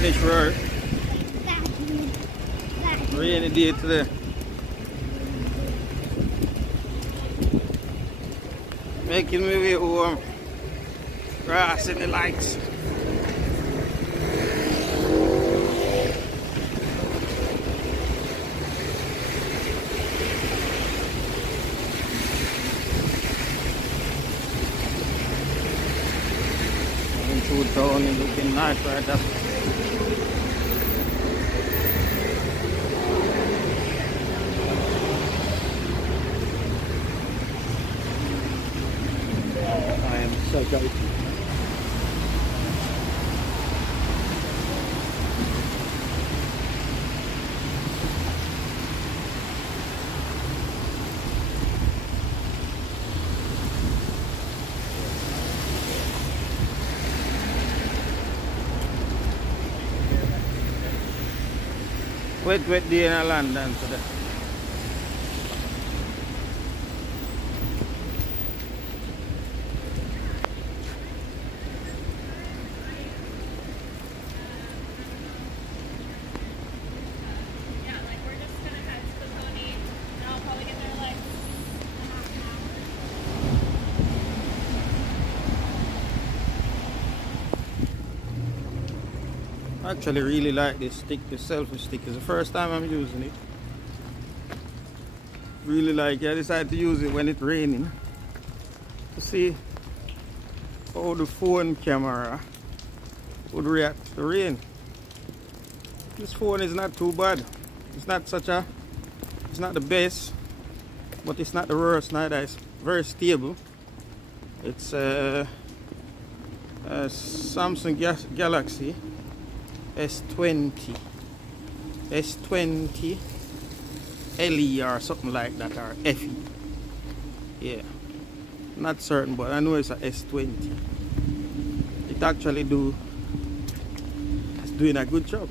finished work. Rainy day today. Making my way home. Grass in the lights. Going through town is looking nice right there. So great. Wet day in London today. I actually really like this stick, the selfie stick. It's the first time I'm using it. Really like it. I decided to use it when it's raining to see how the phone camera would react to rain. This phone is not too bad. It's not the best, but it's not the worst neither. It's very stable. It's a Samsung Galaxy S20 LE or something like that, or FE. Yeah, not certain, but I know it's a S20. It actually it's doing a good job.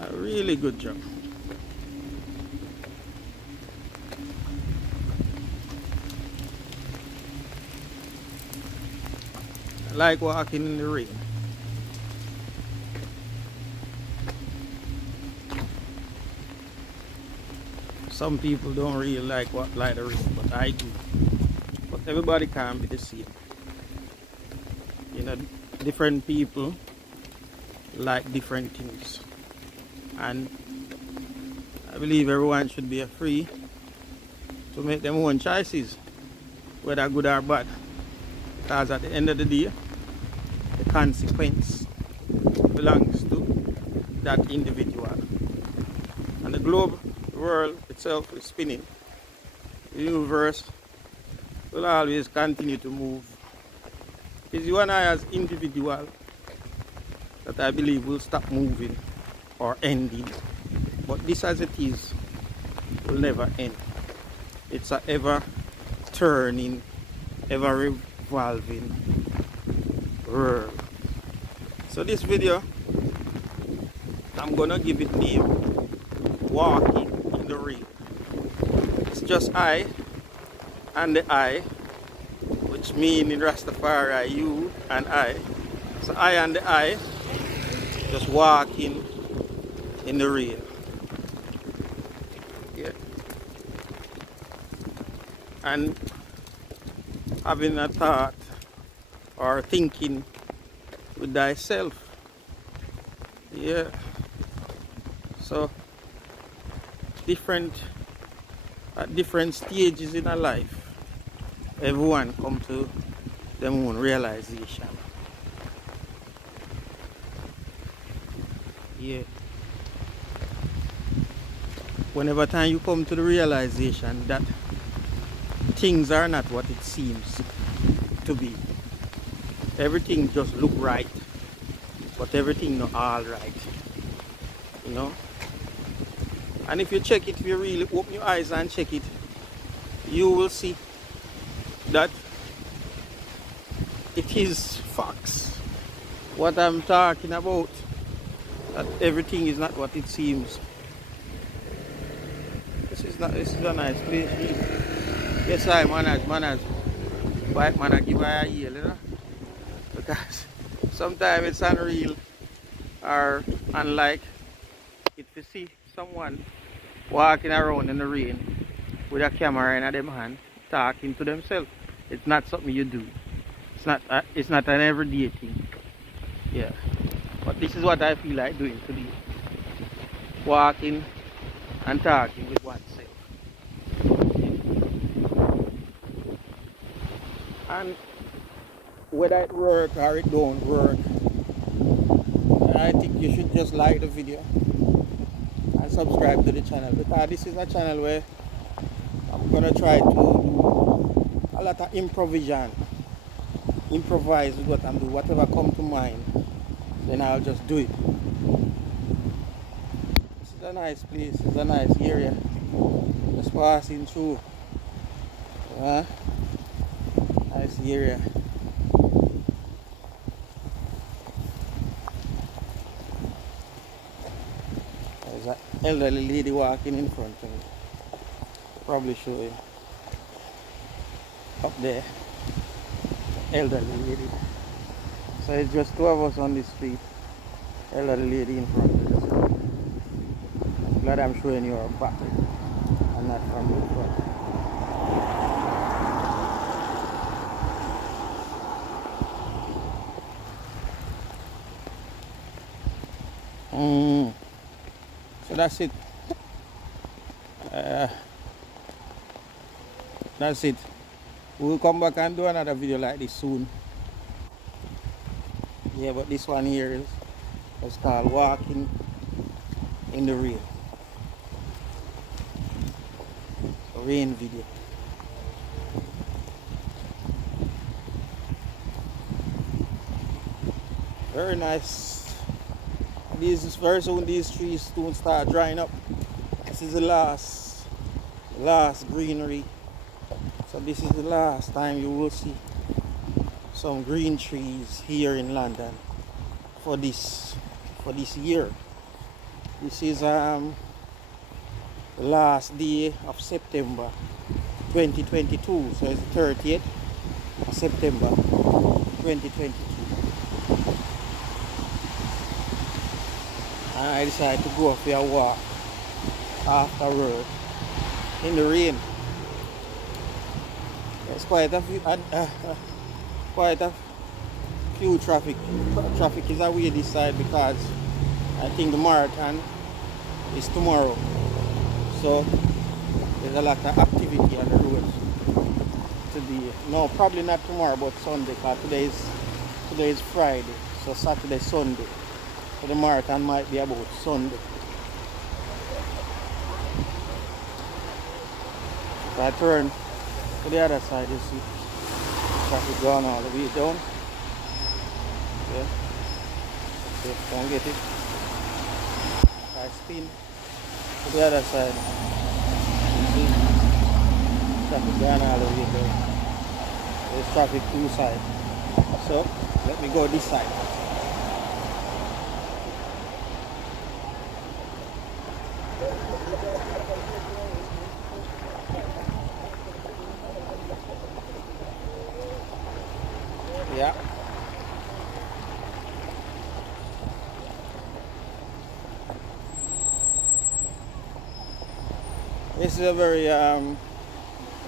A really good job. I like walking in the rain. Some people don't really like the rain, but I do. But everybody can't be the same. You know, different people like different things. And I believe everyone should be free to make their own choices, whether good or bad. Because at the end of the day, the consequence belongs to that individual. And the globe, the world itself is spinning. The universe will always continue to move. It's you and I as individual that I believe will stop moving or ending. But this as it is will never end. It's a ever turning, ever revolving world. So this video, I'm gonna give it name Walking in the Rain. It's just I and the I, which mean in Rastafari you and I. So I and the I just walking in the rain. Yeah. And having a thought or thinking with thyself. Yeah. So at different stages in our life, everyone come to their own realization. Yeah. Whenever time you come to the realization that things are not what it seems to be. Everything just look right, but everything not all right. You know? And if you check it, if you really open your eyes and check it, you will see that it is facts. What I'm talking about, that everything is not what it seems. This is a nice place. Yes, I manners. Bike man, I give her a yell, you know? Because Sometimes it's unreal or unlike if you see someone walking around in the rain with a camera in their hand talking to themselves. It's not something you do. It's not an everyday thing. Yeah. But this is what I feel like doing today. Walking and talking with oneself. And whether it works or it don't work, I think you should just like the video and subscribe to the channel, because this is a channel where I'm gonna try to do a lot of improvise with what I'm doing. Whatever come to mind, then I'll just do it. This is a nice place, it's a nice area. Just passing through. Nice area. There's an elderly lady walking in front of me. Probably show you. Up there. Elderly lady. So it's just two of us on the street. Elderly lady in front of us. I'm glad I'm showing you our back and not from the front. So that's it. That's it. We'll come back and do another video like this soon. Yeah, but this one here is called Walking in the Rain. A rain video. Very nice. This is very soon these trees soon start drying up. This is the last greenery. So this is the last time you will see some green trees here in London for this year. This is the last day of September 2022. So it's the 30th of September 2022. And I decided to go for a walk after work in the rain. It's quite a few traffic. Traffic is away this side because I think the marathon is tomorrow. So there's a lot of activity on the roads today. No, probably not tomorrow, but Sunday, because today is Friday. So Saturday, Sunday. So the marathon might be about Sunday. If I turn to the other side, you see traffic going all the way down. Yeah. Okay, don't get it. If I spin to the other side, you see traffic going all the way down. There's traffic two sides. So let me go this side. Yeah. This is a very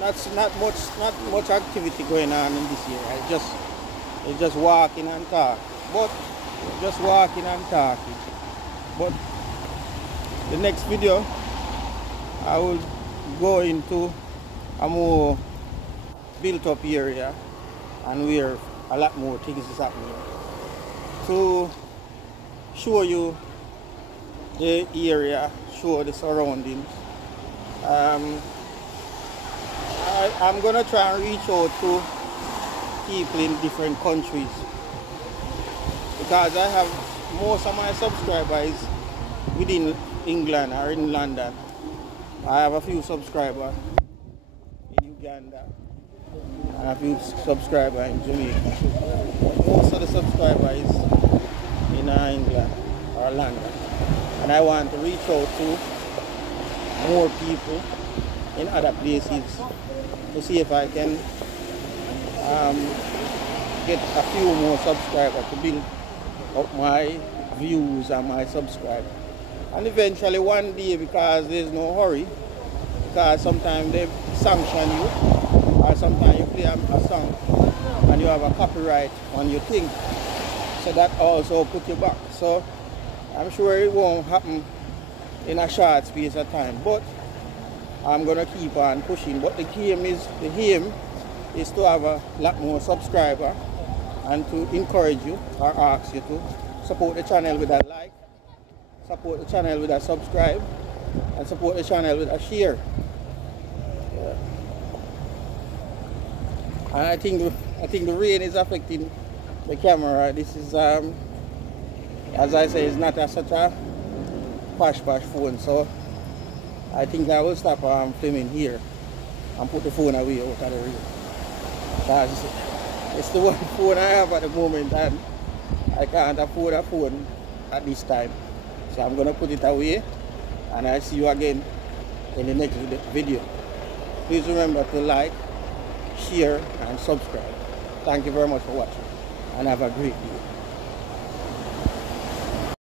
not much activity going on in this year. It's just walking and talking. But just walking and talking. But the next video I will go into a more built up area and where a lot more things is happening to show you the area, show the surroundings. I'm gonna try and reach out to people in different countries, because I have most of my subscribers within England or in London. I have a few subscribers in Uganda and a few subscribers in Jamaica. Most of the subscribers in England or London, and I want to reach out to more people in other places to see if I can get a few more subscribers to build up my views and my subscribers. And eventually one day, because there's no hurry, because sometimes they sanction you, or sometimes you play a song and you have a copyright on your thing, so that also put you back. So I'm sure it won't happen in a short space of time, but I'm gonna keep on pushing. But the aim is to have a lot more subscribers and to encourage you or ask you to support the channel with a like, support the channel with a subscribe, and support the channel with a share. Yeah. And I think the rain is affecting the camera. This is as I say, it's not such a posh phone, so I think I will stop filming here and put the phone away out of the rain. Because it's the one phone I have at the moment and I can't afford a phone at this time. So I'm gonna put it away, and I'll see you again in the next video. Please remember to like, share and subscribe. Thank you very much for watching, and have a great day.